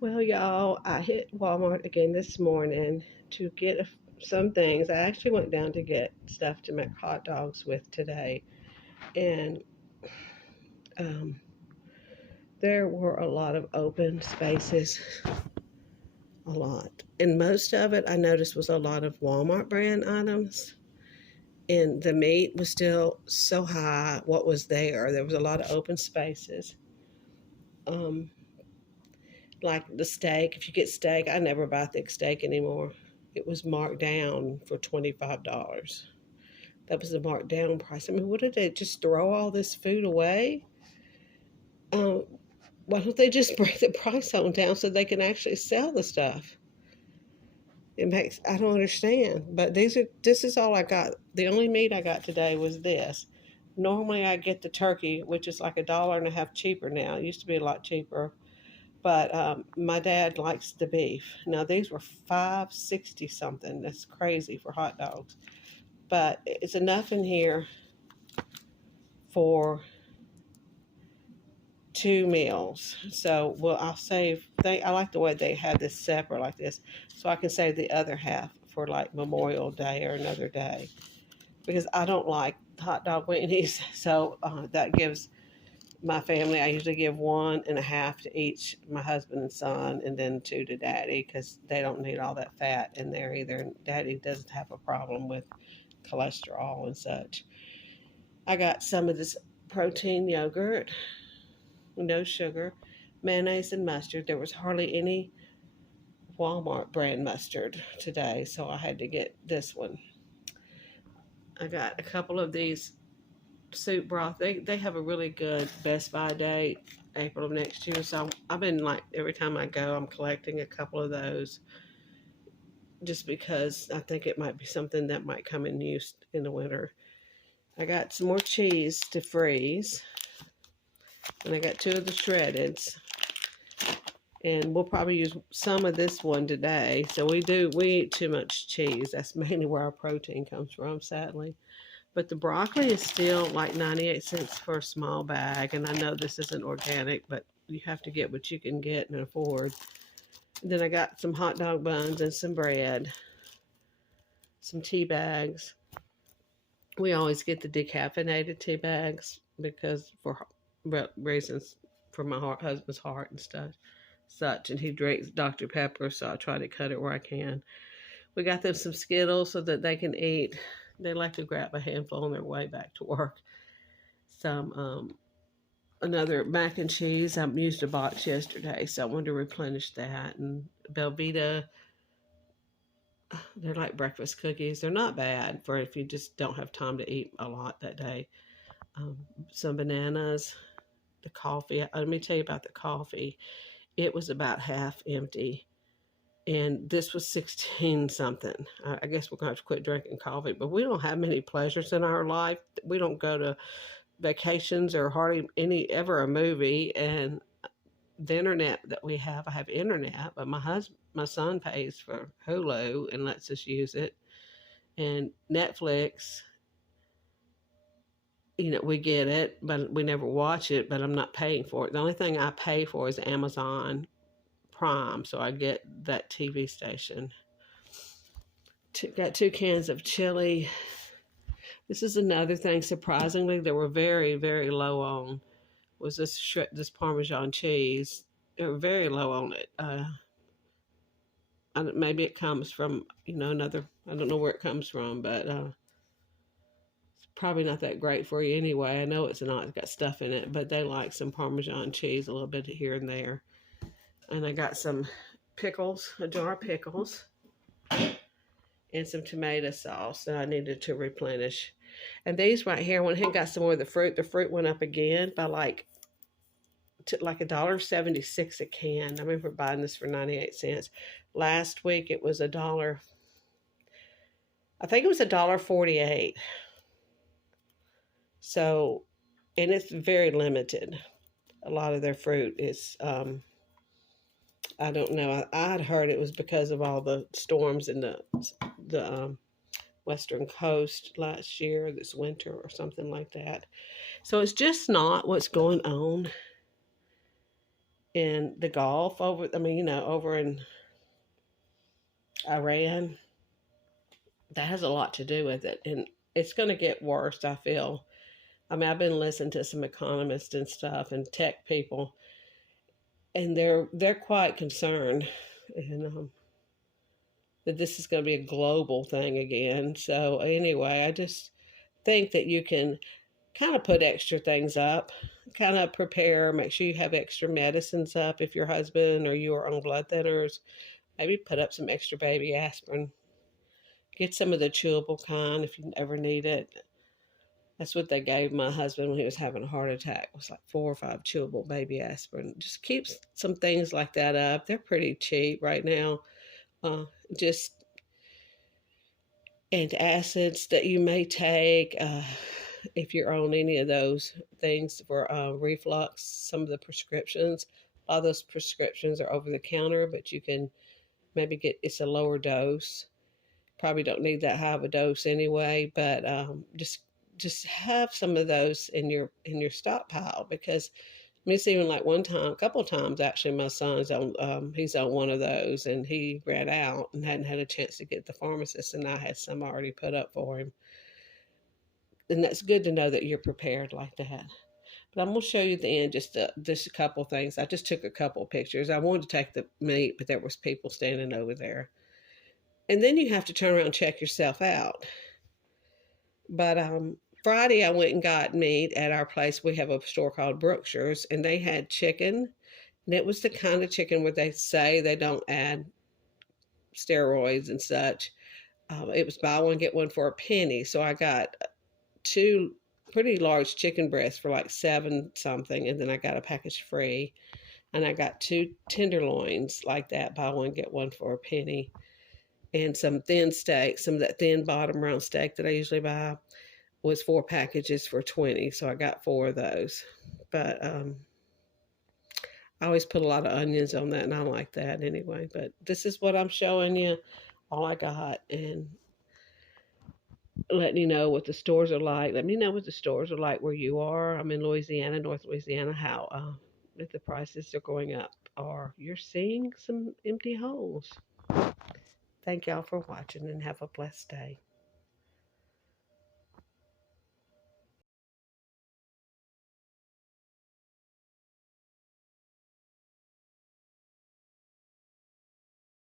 Well, y'all, I hit Walmart again this morning to get some things. I actually went down to get stuff to make hot dogs with today, and um, there were a lot of open spaces, a lot. And most of it I noticed was a lot of Walmart brand items, and the meat was still so high. What was there? There was a lot of open spaces. Um, like the steak, if you get steak, I never buy thick steak anymore. It was marked down for $25. That was the marked down price. I mean, what did they just throw all this food away? Um, why don't they just bring the price on down so they can actually sell the stuff? It makes I don't understand. But this is all I got. The only meat I got today was this. Normally I get the turkey, which is like $1.50 cheaper now. It used to be a lot cheaper. But my dad likes the beef. Now these were 5.60 something. That's crazy for hot dogs. But it's enough in here for 2 meals. So well, I'll save. I like the way they have this separate like this, so I can save the other half for like Memorial Day or another day because I don't like hot dog weenies. So that gives my family, I usually give 1.5 to each, my husband and son, and then 2 to daddy because they don't need all that fat in there either. And daddy doesn't have a problem with cholesterol and such. I got some of this protein yogurt, no sugar, mayonnaise, and mustard. There was hardly any Walmart brand mustard today, so I had to get this one. I got a couple of these soup broth. They have a really good Best Buy date, April of next year. So I've been like every time I go, I'm collecting a couple of those just because I think it might be something that might come in use in the winter. I got some more cheese to freeze, and I got 2 of the shreddeds. And we'll probably use some of this one today. So we eat too much cheese. That's mainly where our protein comes from, sadly. But the broccoli is still like 98 cents for a small bag. And I know this isn't organic, but you have to get what you can get and afford. And then I got some hot dog buns and some bread, some tea bags. We always get the decaffeinated tea bags because for reasons for my husband's heart and stuff, such. And he drinks Dr. Pepper, so I try to cut it where I can. We got them some Skittles so that they can eat. They like to grab a handful on their way back to work. Some another mac and cheese. I used a box yesterday, so I wanted to replenish that. And Belvita, they're like breakfast cookies. They're not bad for if you just don't have time to eat a lot that day. Some bananas, the coffee. Let me tell you about the coffee. It was about half empty. And this was 16 something. I guess we're going to have to quit drinking coffee, but we don't have many pleasures in our life. We don't go to vacations or hardly ever a movie. And the internet that we have, I have internet, but my son pays for Hulu and lets us use it. And Netflix, we get it, but we never watch it, but I'm not paying for it. The only thing I pay for is Amazon Prime, so I get that TV station. Got 2 cans of chili. This is another thing, surprisingly, that we're very, very low on, was this Parmesan cheese. They were very low on it. Maybe it comes from, another, I don't know where it comes from, but it's probably not that great for you anyway. I know it's not, it's got stuff in it, but they like some Parmesan cheese a little bit here and there. And I got some pickles, a jar of pickles, and some tomato sauce that I needed to replenish. And these right here, I went ahead and got some more of the fruit. The fruit went up again by like $1.76 a can. I remember buying this for 98 cents. Last week it was $1. I think it was $1.48. So, and it's very limited. A lot of their fruit is I don't know. I'd heard it was because of all the storms in the western coast last year, this winter or something like that. So it's just not what's going on in the Gulf over, I mean, over in Iran. That has a lot to do with it. And it's going to get worse, I feel. I mean, I've been listening to some economists and stuff and tech people, and they're quite concerned, and that this is going to be a global thing again. So anyway, I just think that you can kind of put extra things up, kind of prepare, make sure you have extra medicines up if your husband or you are on blood thinners. Maybe put up some extra baby aspirin. Get some of the chewable kind if you ever need it. That's what they gave my husband when he was having a heart attack. It was like 4 or 5 chewable baby aspirin. Just keep some things like that up. They're pretty cheap right now. Uh, just antacids that you may take if you're on any of those things for reflux. Some of the prescriptions, a lot of those prescriptions are over the counter, but you can maybe get it's a lower dose. Probably don't need that high of a dose anyway, but just have some of those in your stockpile because I mean, it's even like one time, a couple of times actually, my son's on he's on one of those and he ran out and hadn't had a chance to get the pharmacist, and I had some already put up for him. And that's good to know that you're prepared like that. But I'm gonna show you at the end just a couple things. I just took a couple pictures. I wanted to take the meat, but there was people standing over there. And then you have to turn around and check yourself out. But Friday, I went and got meat at our place. We have a store called Brookshire's, and they had chicken. And it was the kind of chicken where they say they don't add steroids and such. It was buy one, get one for a penny. So I got two pretty large chicken breasts for like 7 something. And then I got a package free. And I got 2 tenderloins like that, buy one, get one for a penny. And some thin steak, some of that thin bottom round steak that I usually buy was 4 packages for 20. So I got 4 of those. But I always put a lot of onions on that, and I like that anyway. But this is what I'm showing you, all I got, and letting you know what the stores are like. Let me know what the stores are like where you are. I'm in Louisiana, North Louisiana, how if the prices are going up or you're seeing some empty holes. Thank y'all for watching and have a blessed day.